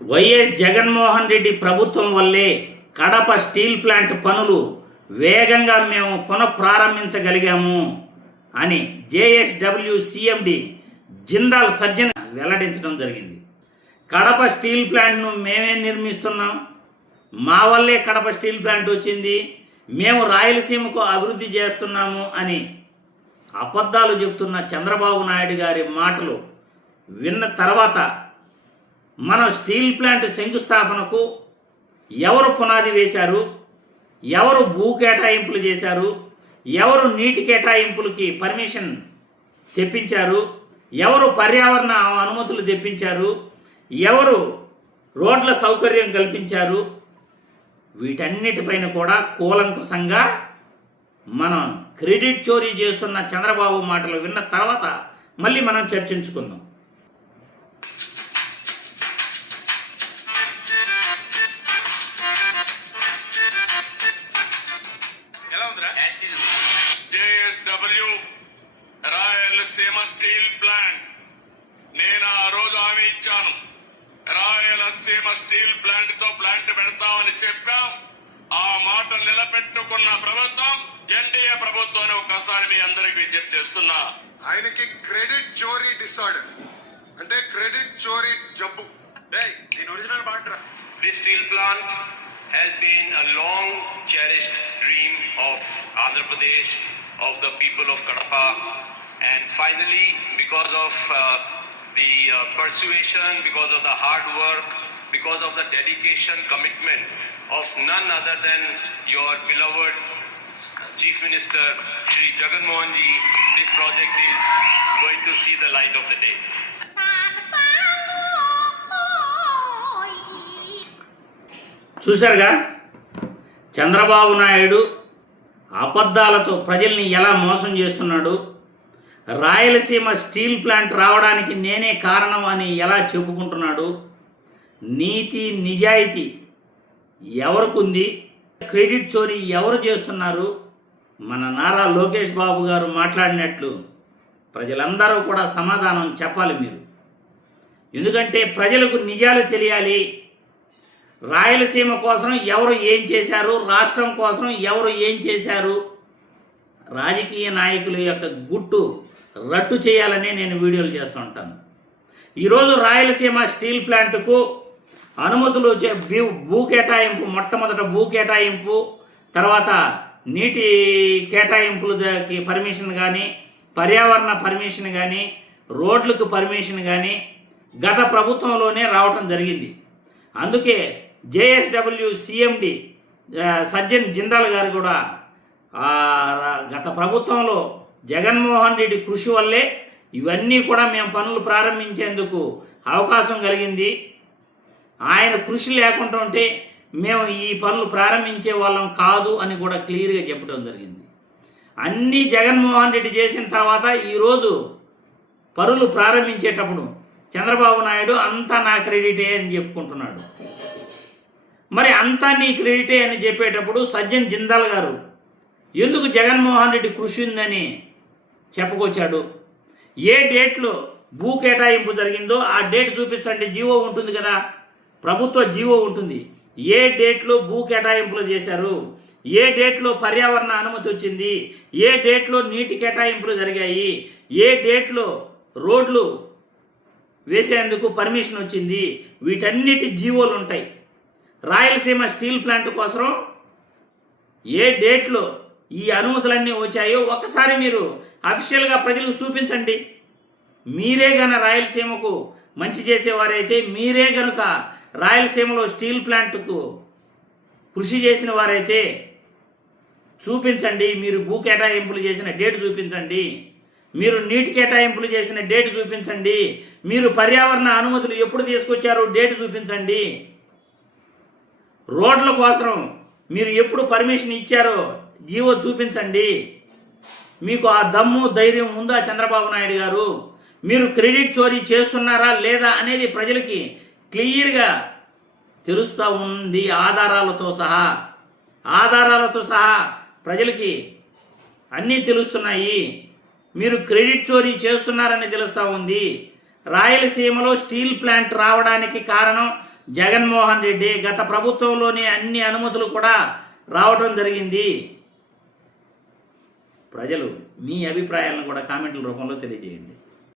YS Jaganmohan Reddy ప్రభుత్వం వల్లే Kadapa steel plant పనులు వేగంగా మేము పునఃప్రారంభించగలిగాము అని జేఎస్డబ్ల్యూ సిఎండి జిందాల్ సజ్జన్ వెల్లడించడం జరిగింది. కడప స్టీల్ ప్లాంట్ను మేమే నిర్మిస్తున్నాం, మా వల్లే కడప స్టీల్ ప్లాంట్ వచ్చింది, మేము రాయలసీమకు అభివృద్ధి చేస్తున్నాము అని అబద్ధాలు చెప్తున్న చంద్రబాబు నాయుడు గారి మాటలు విన్న తర్వాత మనం స్టీల్ ప్లాంట్ శంకుస్థాపనకు ఎవరు పునాది వేశారు, ఎవరు భూ కేటాయింపులు చేశారు, ఎవరు నీటి కేటాయింపులకి పర్మిషన్ తెప్పించారు, ఎవరు పర్యావరణ అనుమతులు తెప్పించారు, ఎవరు రోడ్ల సౌకర్యం కల్పించారు, వీటన్నిటిపైన కూడా కూలంకుషంగా మనం క్రెడిట్ చోరీ చేస్తున్న చంద్రబాబు మాటలు విన్న తర్వాత మళ్ళీ మనం చర్చించుకుందాం. జేఎస్డబ్ల్యూ రాయలసీమ స్టీల్ ప్లాంట్ నేను ఆ రోజు హామీ ఇచ్చాను. రాయలసీమ స్టీల్ ప్లాంట్ తో ప్లాంట్ పెడతామని చెప్పాం. ఆ మాట నిలబెట్టుకున్న ప్రభుత్వం ఎన్డీఏ ప్రభుత్వం అని ఒక్కసారి మీ అందరికి విజ్ఞప్తి చేస్తున్నా. ఆయనకి క్రెడిట్ చోరీ డిసార్డర్ అంటే క్రెడిట్ చోరీ జబ్బు. నేను ఒరిజినల్ మాట. This steel plant has been a long cherished dream of Andhra Pradesh, of the people of Kadapa, and finally because of the persuasion, because of the hard work, because of the dedication, commitment of none other than your beloved Chief Minister Shri Jagan Mohan Ji, this project is going to see the light of the day. చూశారుగా చంద్రబాబు నాయుడు అబద్ధాలతో ప్రజల్ని ఎలా మోసం చేస్తున్నాడు, Rayalaseema steel plant రావడానికి నేనే కారణం అని ఎలా చెప్పుకుంటున్నాడు. నీతి నిజాయితీ ఎవరికుంది, క్రెడిట్ చోరీ ఎవరు చేస్తున్నారు? మన నారా లోకేష్ బాబు గారు మాట్లాడినట్లు ప్రజలందరూ కూడా సమాధానం చెప్పాలి మీరు. ఎందుకంటే ప్రజలకు నిజాలు తెలియాలి. రాయలసీమ కోసం ఎవరు ఏం చేశారు, రాష్ట్రం కోసం ఎవరు ఏం చేశారు, రాజకీయ నాయకుల యొక్క గుట్టు రట్టు చేయాలనే నేను వీడియోలు చేస్తూ ఉంటాను. ఈరోజు రాయలసీమ స్టీల్ ప్లాంట్కు అనుమతులు భూ కేటాయింపు, మొట్టమొదట భూ కేటాయింపు, తర్వాత నీటి కేటాయింపులకి పర్మిషన్ కానీ, పర్యావరణ పర్మిషన్ కానీ, రోడ్లకు పర్మిషన్ కానీ గత ప్రభుత్వంలోనే రావటం జరిగింది. అందుకే జేఎస్డబ్ల్యూ సిఎండి సజ్జన్ జిందాల్ గారు కూడా గత ప్రభుత్వంలో జగన్మోహన్ రెడ్డి కృషి వల్లే ఇవన్నీ కూడా మేము పనులు ప్రారంభించేందుకు అవకాశం కలిగింది. ఆయన కృషి లేకుండా ఉంటే మేము ఈ పనులు ప్రారంభించే వాళ్ళం కాదు అని కూడా క్లియర్గా చెప్పడం జరిగింది. అన్నీ జగన్మోహన్ రెడ్డి చేసిన తర్వాత ఈరోజు పనులు ప్రారంభించేటప్పుడు చంద్రబాబు నాయుడు అంతా నా క్రెడిటే అని చెప్పుకుంటున్నాడు. మరి అంతా నీ క్రెడిటే అని చెప్పేటప్పుడు సజ్జన్ జిందాల్ గారు ఎందుకు జగన్మోహన్ రెడ్డి కృషి ఉందని చెప్పుకొచ్చాడు? ఏ డేట్లో భూ కేటాయింపు జరిగిందో ఆ డేట్ చూపించండి. జీవో ఉంటుంది కదా, ప్రభుత్వ జీవో ఉంటుంది. ఏ డేట్లో భూ కేటాయింపులు చేశారు, ఏ డేట్లో పర్యావరణ అనుమతి వచ్చింది, ఏ డేట్లో నీటి కేటాయింపులు జరిగాయి, ఏ డేట్లో రోడ్లు వేసేందుకు పర్మిషన్ వచ్చింది, వీటన్నిటి జీవోలు ఉంటాయి. రాయలసీమ స్టీల్ ప్లాంట్ కోసం ఏ డేట్లో ఈ అనుమతులన్నీ వచ్చాయో ఒకసారి మీరు అఫీషియల్గా ప్రజలకు చూపించండి. మీరే గన రాయలసీమకు మంచి చేసేవారైతే, మీరే గనుక రాయలసీమలో స్టీల్ ప్లాంట్కు కృషి చేసిన వారైతే చూపించండి. మీరు భూ కేటాయింపులు చేసిన డేట్ చూపించండి, మీరు నీటి కేటాయింపులు చేసిన డేట్ చూపించండి, మీరు పర్యావరణ అనుమతులు ఎప్పుడు తీసుకొచ్చారో డేట్ చూపించండి, రోడ్ల కోసం మీరు ఎప్పుడు పర్మిషన్ ఇచ్చారో జీవో చూపించండి. మీకు ఆ దమ్ము ధైర్యం ఉందా చంద్రబాబు నాయుడు గారు? మీరు క్రెడిట్ చోరీ చేస్తున్నారా లేదా అనేది ప్రజలకి క్లియర్గా తెలుస్తూ ఉంది. ఆధారాలతో సహా ప్రజలకి అన్నీ తెలుస్తున్నాయి. మీరు క్రెడిట్ చోరీ చేస్తున్నారని తెలుస్తూ ఉంది. రాయలసీమలో స్టీల్ ప్లాంట్ రావడానికి కారణం జగన్మోహన్ రెడ్డి. గత ప్రభుత్వంలోని అన్ని అనుమతులు కూడా రావటం జరిగింది. ప్రజలు మీ అభిప్రాయాలను కూడా కామెంట్ల రూపంలో తెలియజేయండి.